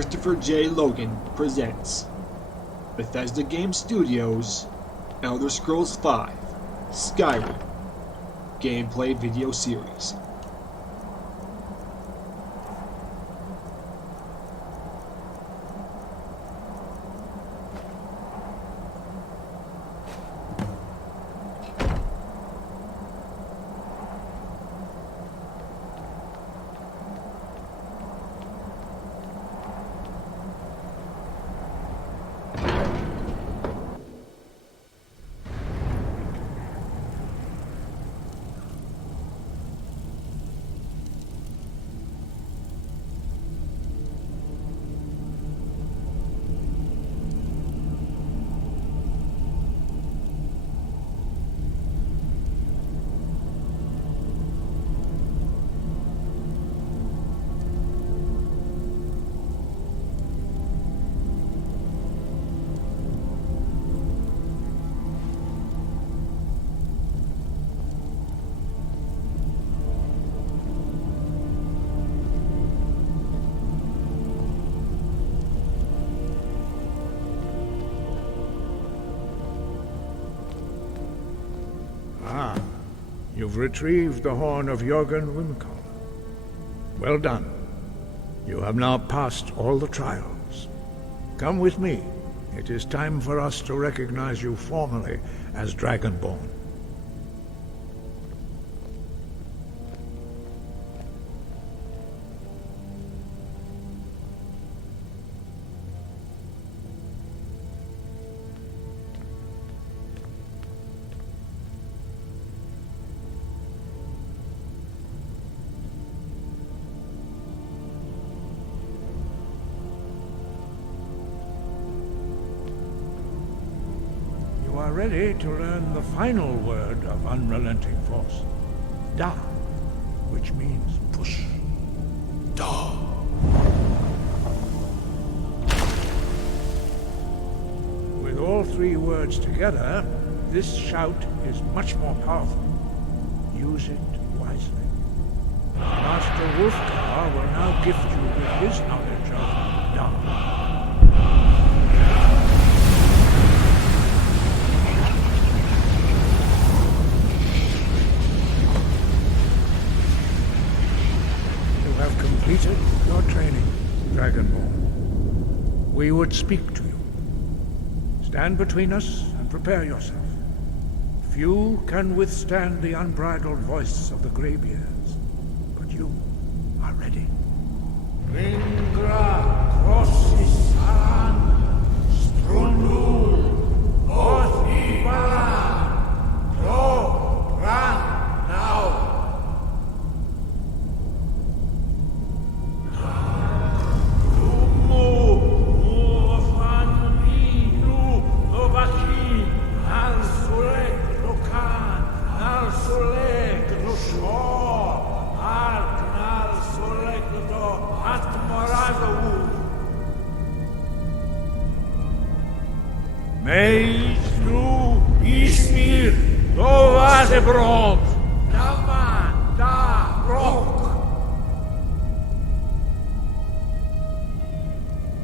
Christopher J. Logan presents Bethesda Game Studios' Elder Scrolls V Skyrim Gameplay Video Series. You've retrieved the horn of Jörgen Wimkel. Well done. You have now passed all the trials. Come with me. It is time for us to recognize you formally as Dragonborn. Ready to learn the final word of unrelenting force. Da, which means push. Da. With all three words together, this shout is much more powerful. Use it wisely. Master Hrothgar will now gift you with his knowledge of Da. Completed your training, Dragonborn. We would speak to you. Stand between us and prepare yourself. Few can withstand the unbridled voice of the Greybeards, but you are ready. Ringra Crossisan Strunul Othibara Pro Ran now.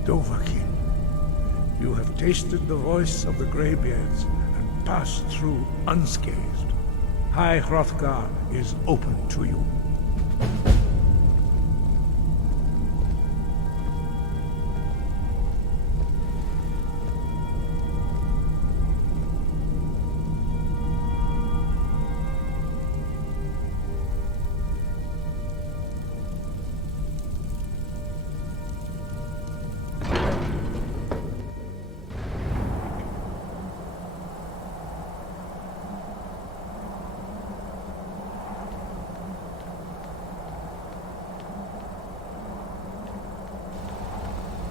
Dovahkiin, you have tasted the voice of the Greybeards and passed through unscathed. High Hrothgar is open to you.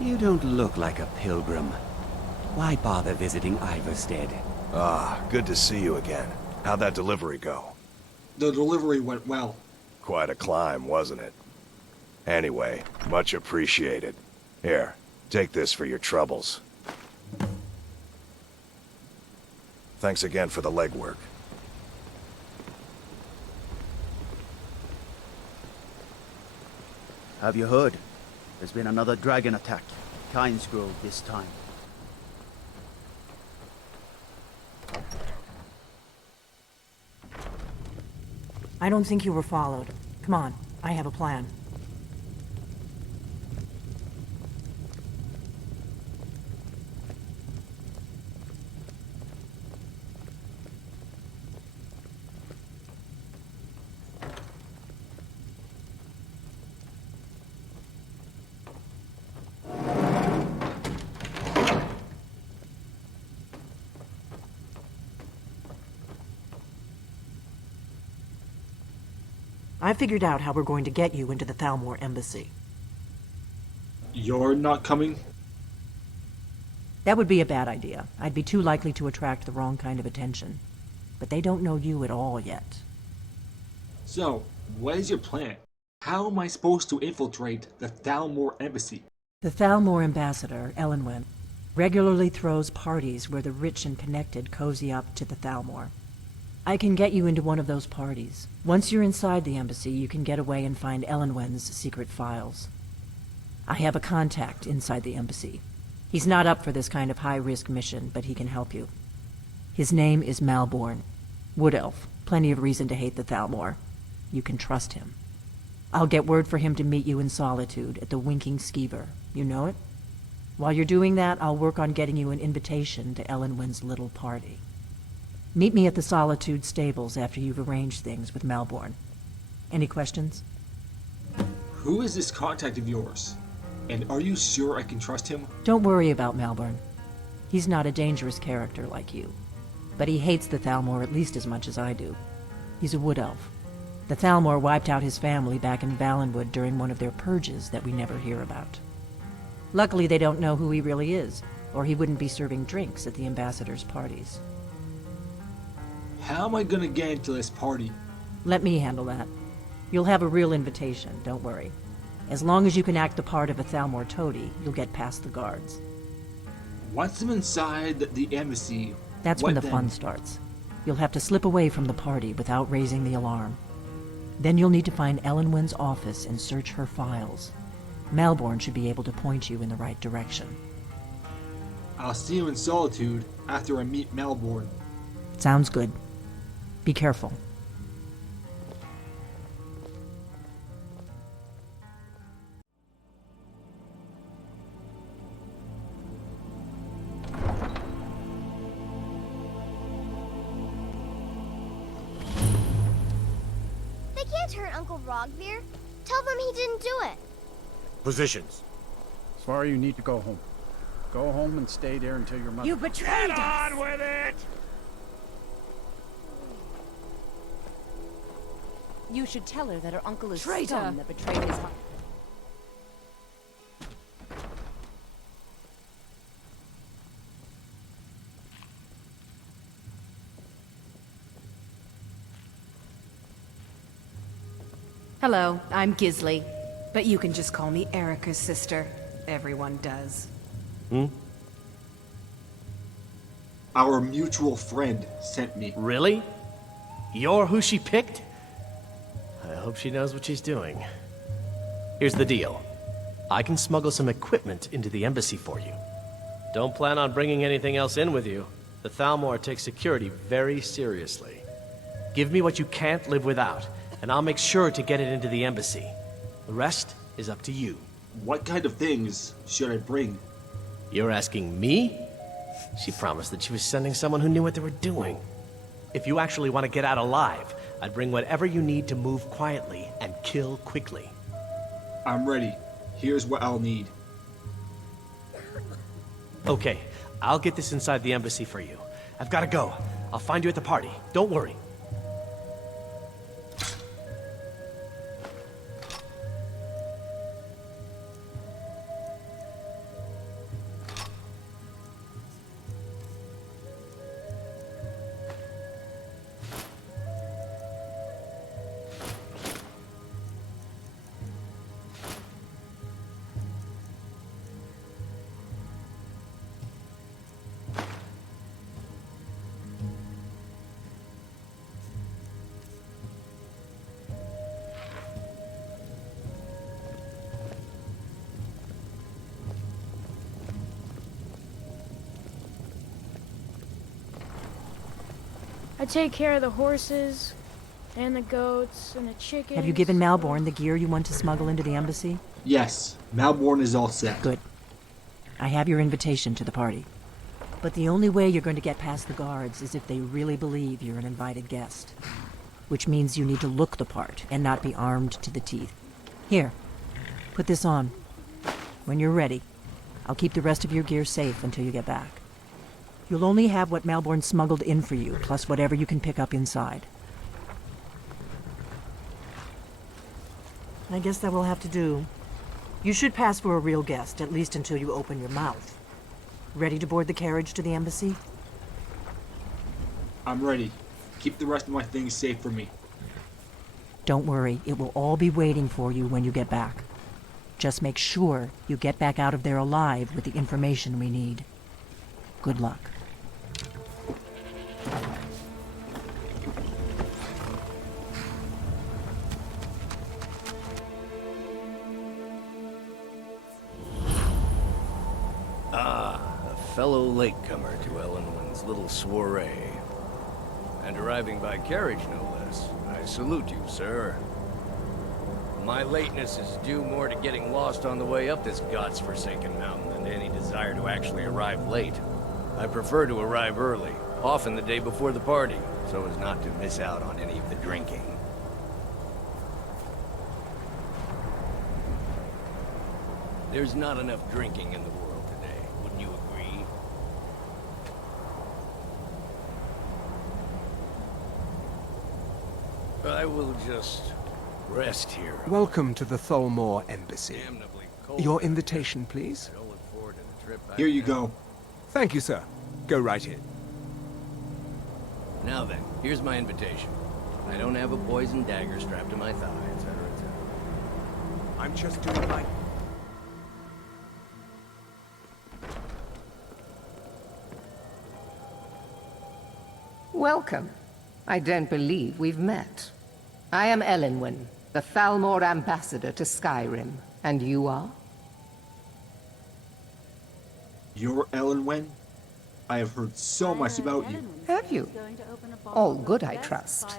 You don't look like a pilgrim. Why bother visiting Ivarstead? Ah, good to see you again. How'd that delivery go? The delivery went well. Quite a climb, wasn't it? Anyway, much appreciated. Here, take this for your troubles. Thanks again for the legwork. Have you heard? There's been another dragon attack. Kynes Grove this time. I don't think you were followed. Come on, I have a plan. I figured out how we're going to get you into the Thalmor embassy. You're not coming? That would be a bad idea. I'd be too likely to attract the wrong kind of attention. But they don't know you at all yet. So, what is your plan? How am I supposed to infiltrate the Thalmor embassy? The Thalmor ambassador, Elenwen, regularly throws parties where the rich and connected cozy up to the Thalmor. I can get you into one of those parties. Once you're inside the embassy, you can get away and find Elenwen's secret files. I have a contact inside the embassy. He's not up for this kind of high-risk mission, but he can help you. His name is Malborn. Wood Elf. Plenty of reason to hate the Thalmor. You can trust him. I'll get word for him to meet you in Solitude at the Winking Skeever. You know it? While you're doing that, I'll work on getting you an invitation to Elenwen's little party. Meet me at the Solitude stables after you've arranged things with Malborn. Any questions? Who is this contact of yours? And are you sure I can trust him? Don't worry about Malborn. He's not a dangerous character like you. But he hates the Thalmor at least as much as I do. He's a wood elf. The Thalmor wiped out his family back in Valenwood during one of their purges that we never hear about. Luckily, they don't know who he really is, or he wouldn't be serving drinks at the ambassador's parties. How am I gonna get into this party? Let me handle that. You'll have a real invitation, don't worry. As long as you can act the part of a Thalmor toady, you'll get past the guards. Once I'm inside the embassy, That's what when the then? fun starts. You'll have to slip away from the party without raising the alarm. Then you'll need to find Elenwen's office and search her files. Malborn should be able to point you in the right direction. I'll see you in Solitude after I meet Malborn. Sounds good. Be careful. They can't hurt Uncle Rogvir. Tell them he didn't do it. Positions. Sorry, you need to go home. Go home and stay there until your mother... You betrayed us! On with it! You should tell her that her uncle is Traitor! stone that betrayed his heart. Hello, I'm Gisli, but you can just call me Erica's sister. Everyone does. Our mutual friend sent me. Really? You're who she picked? I hope she knows what she's doing. Here's the deal. I can smuggle some equipment into the embassy for you. Don't plan on bringing anything else in with you. The Thalmor takes security very seriously. Give me what you can't live without, and I'll make sure to get it into the embassy. The rest is up to you. What kind of things should I bring? You're asking me? She promised that she was sending someone who knew what they were doing. If you actually want to get out alive, I'd bring whatever you need to move quietly and kill quickly. I'm ready. Here's what I'll need. Okay, I'll get this inside the embassy for you. I've got to go. I'll find you at the party. Don't worry. I take care of the horses, and the goats, and the chickens. Have you given Malborn the gear you want to smuggle into the embassy? Yes, Malborn is all set. Good. I have your invitation to the party. But the only way you're going to get past the guards is if they really believe you're an invited guest. Which means you need to look the part and not be armed to the teeth. Here, put this on. When you're ready, I'll keep the rest of your gear safe until you get back. You'll only have what Malborn smuggled in for you, plus whatever you can pick up inside. I guess that will have to do. You should pass for a real guest, at least until you open your mouth. Ready to board the carriage to the embassy? I'm ready. Keep the rest of my things safe for me. Don't worry, it will all be waiting for you when you get back. Just make sure you get back out of there alive with the information we need. Good luck. Fellow latecomer to Elenwen's little soiree. And arriving by carriage, no less. I salute you, sir. My lateness is due more to getting lost on the way up this god's-forsaken mountain than to any desire to actually arrive late. I prefer to arrive early, often the day before the party, so as not to miss out on any of the drinking. There's not enough drinking in the world today, wouldn't you agree? I will just rest here. Welcome to the Thalmor Embassy. Your invitation, please. Here you go. Thank you, sir. Go right in. Now then, here's my invitation. I don't have a poison dagger strapped to my thigh, etc., etc. I'm just doing my... Welcome. I don't believe we've met. I am Elenwen, the Thalmor ambassador to Skyrim. And you are? You're Elenwen? I have heard so much about you. Have you? All good, I trust.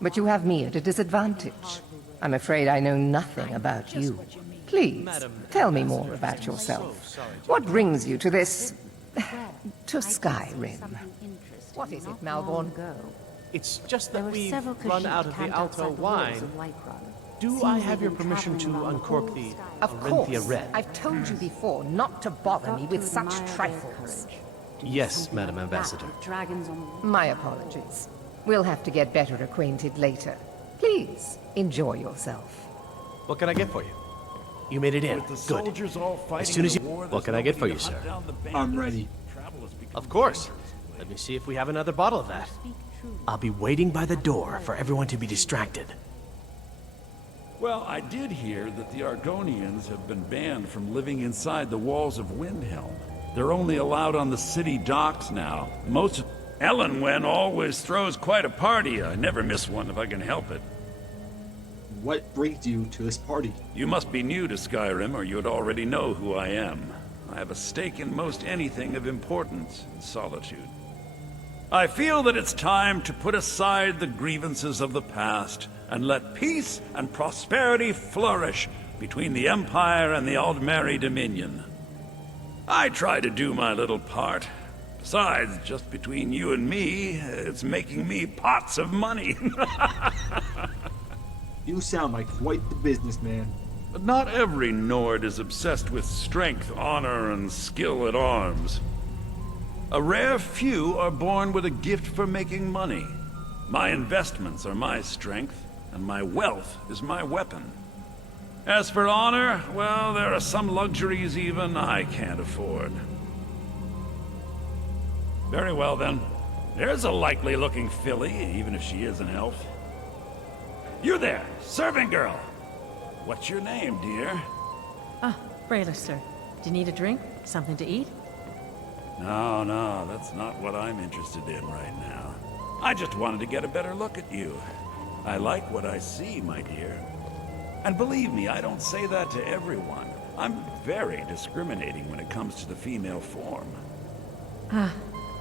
But you have me at a disadvantage. I'm afraid I know nothing about you. Please, tell me more about yourself. What brings you to this... to Skyrim? What is it, Malborn? It's just that we've run out of the Alto wine. Do I have your permission to uncork the Of Orinthia course. Red? I've told you before not to bother me with such trifles. Yes, Madam Ambassador. My apologies. We'll have to get better acquainted later. Please, enjoy yourself. What can I get for you? You made it in. Good. As soon as you... What can I get for you, sir? I'm ready. Of course. Let me see if we have another bottle of that. I'll be waiting by the door for everyone to be distracted. Well, I did hear that the Argonians have been banned from living inside the walls of Windhelm. They're only allowed on the city docks now. Elenwen always throws quite a party. I never miss one if I can help it. What brings you to this party? You must be new to Skyrim, or you'd already know who I am. I have a stake in most anything of importance in Solitude. I feel that it's time to put aside the grievances of the past and let peace and prosperity flourish between the Empire and the Aldmeri Dominion. I try to do my little part. Besides, just between you and me, it's making me pots of money. You sound like quite the businessman. But not every Nord is obsessed with strength, honor, and skill at arms. A rare few are born with a gift for making money. My investments are my strength, and my wealth is my weapon. As for honor, well, there are some luxuries even I can't afford. Very well, then. There's a likely-looking filly, even if she is an elf. You there, serving girl! What's your name, dear? Ah, Brayler, sir. Do you need a drink? Something to eat? No, that's not what I'm interested in right now. I just wanted to get a better look at you. I like what I see, my dear. And believe me, I don't say that to everyone. I'm very discriminating when it comes to the female form. Ah,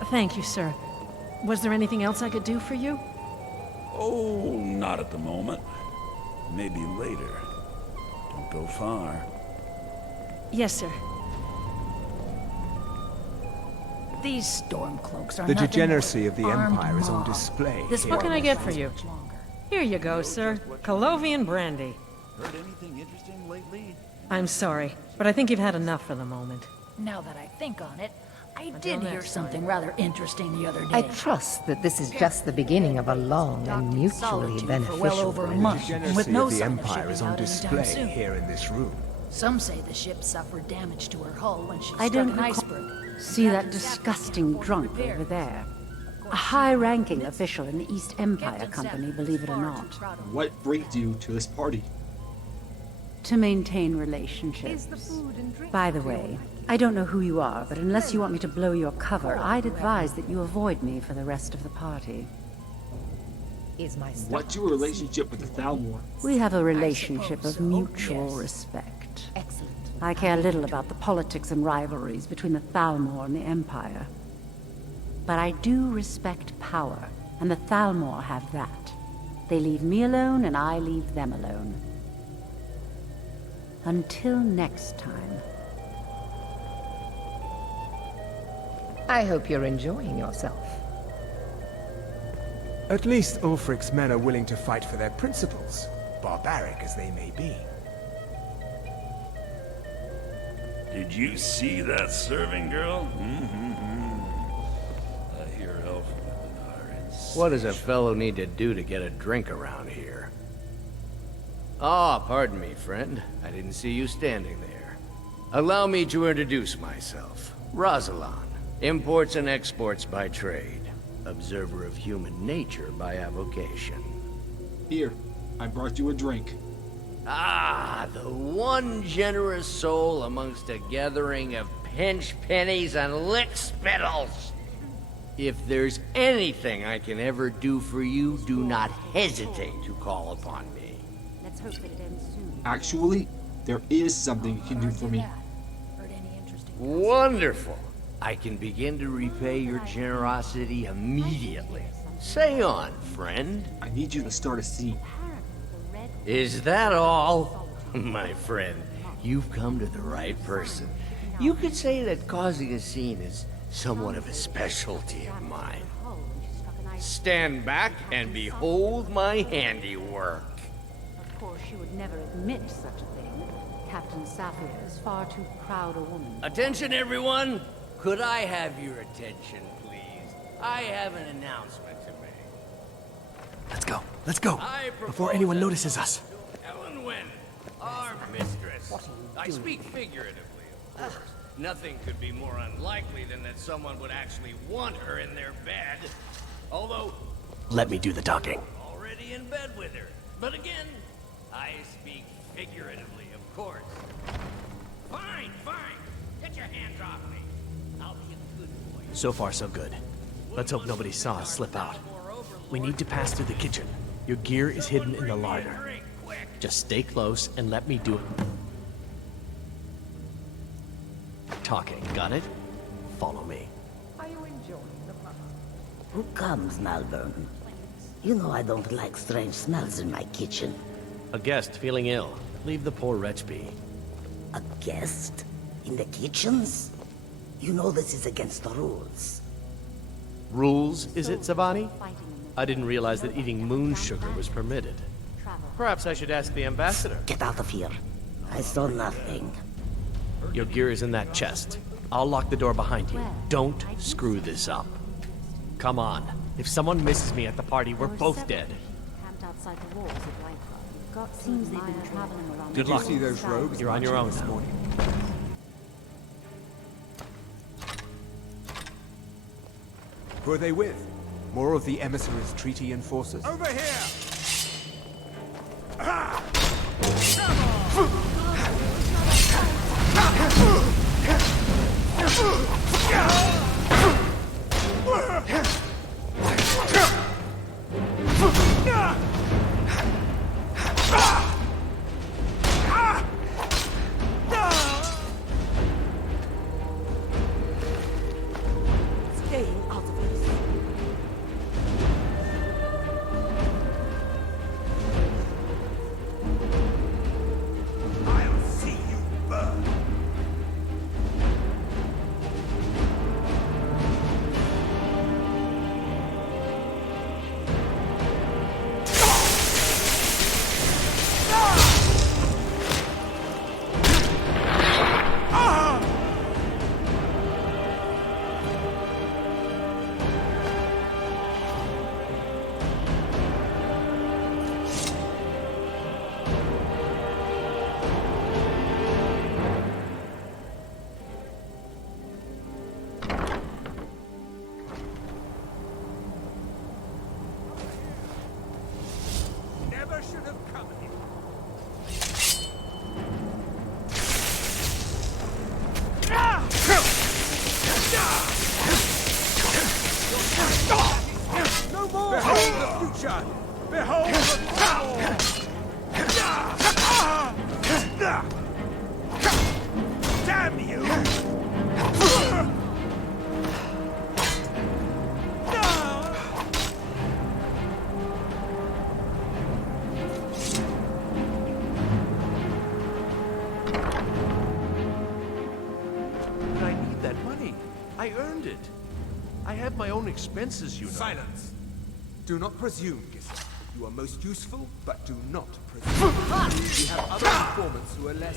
thank you, sir. Was there anything else I could do for you? Oh, not at the moment. Maybe later. Don't go far. Yes, sir. These storm cloaks are The nothing degeneracy but of the armed Empire is on mob. display. This here. What can I get for you? Here you go, sir. Colovian brandy. Heard anything interesting lately? I'm sorry, but I think you've had enough for the moment. Now that I think on it, I Until did hear next time. something rather interesting the other day. I trust that this is just the beginning of a long and mutually Solitude for beneficial well over a The month, degeneracy with no of the sign of Empire shipping is on out anytime display soon. here in this room. Some say the ship suffered damage to her hull when she I struck don't an recall- iceberg. See that disgusting drunk over there? A high-ranking official in the East Empire Company, believe it or not. What brings you to this party? To maintain relationships. By the way, I don't know who you are, but unless you want me to blow your cover, I'd advise that you avoid me for the rest of the party. What's your relationship with the Thalmor? We have a relationship of mutual respect. Excellent. I care little about the politics and rivalries between the Thalmor and the Empire. But I do respect power, and the Thalmor have that. They leave me alone, and I leave them alone. Until next time. I hope you're enjoying yourself. At least Ulfric's men are willing to fight for their principles, barbaric as they may be. Did you see that serving girl? I hear elfwomen are insane. What does a fellow need to do to get a drink around here? Ah, pardon me, friend. I didn't see you standing there. Allow me to introduce myself. Rosalan, imports and exports by trade. Observer of human nature by avocation. Here, I brought you a drink. Ah, the one generous soul amongst a gathering of pinch pennies and lick spittles. If there's anything I can ever do for you, do not hesitate to call upon me. Let's hope that it ends soon. Actually, there is something you can do for me. Wonderful. I can begin to repay your generosity immediately. Say on, friend. I need you to start a scene. Is that all? My friend, you've come to the right person. You could say that causing a scene is somewhat of a specialty of mine. Stand back and behold my handiwork. Of course, she would never admit such a thing. Captain Saphir is far too proud a woman. Attention, everyone! Could I have your attention, please? I have an announcement to make. Let's go, before anyone notices us. Elenwen, our mistress. I speak figuratively, of course. Nothing could be more unlikely than that someone would actually want her in their bed. Although, Let me do the talking. already in bed with her. But again, I speak figuratively, of course. Fine, fine. Get your hands off me. I'll be a good boy. So far, so good. Let's hope nobody saw us slip out. We need to pass through the kitchen. Your gear is hidden in the larder. Just stay close and let me do it. Talking, got it? Follow me. Are you enjoying the party? Who comes, Malvern? You know I don't like strange smells in my kitchen. A guest feeling ill. Leave the poor wretch be. A guest? In the kitchens? You know this is against the rules. Rules, is it, Savani? I didn't realize that eating moon sugar was permitted. Perhaps I should ask the ambassador. Get out of here. I saw nothing. Your gear is in that chest. I'll lock the door behind you. Don't screw this up. Come on. If someone misses me at the party, we're both dead. Camped outside the walls of Whitehall. Seems they've been traveling around. Good Did luck. you see those rogues You're on your own marching this now. morning? Who are they with? More of the emissaries' treaty enforcers? Over here! Staying out of this. No more! Behold the future! Behold the power! Damn you! But I need that money. I earned it. I have my own expenses, you know. Silence! Do not presume, Giselle. You are most useful, but do not presume. We have other informants who are less...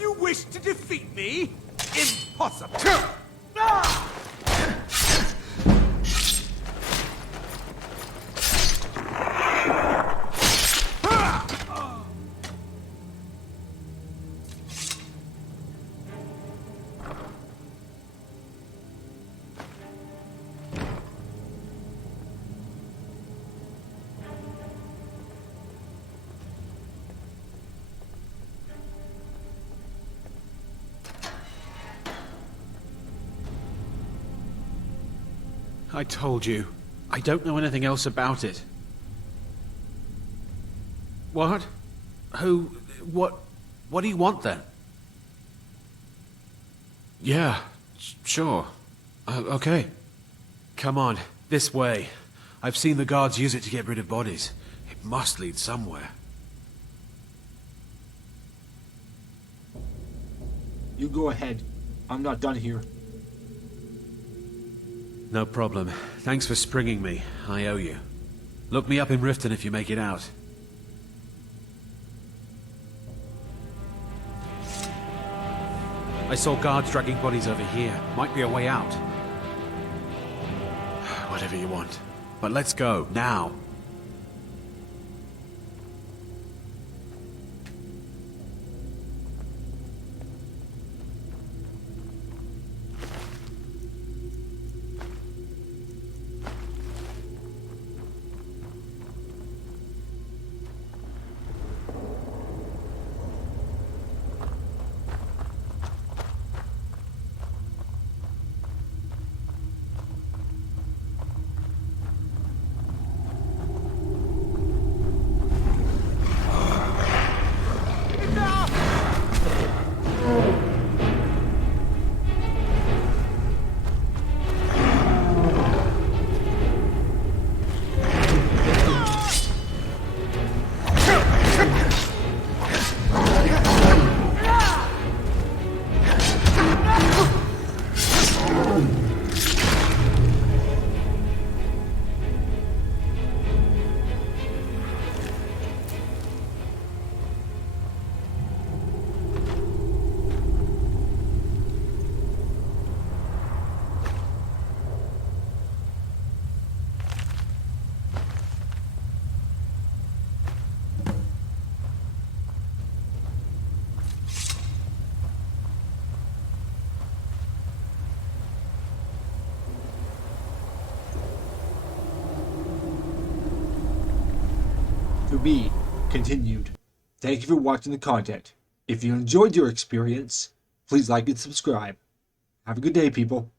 You wish to defeat me? Impossible! I told you. I don't know anything else about it. What? Who? What do you want then? Yeah, sure. Okay. Come on, this way. I've seen the guards use it to get rid of bodies. It must lead somewhere. You go ahead. I'm not done here. No problem. Thanks for springing me. I owe you. Look me up in Riften if you make it out. I saw guards dragging bodies over here. Might be a way out. Whatever you want. But let's go, now. To be continued. Thank you for watching the content. If you enjoyed your experience, please like and subscribe. Have a good day, people.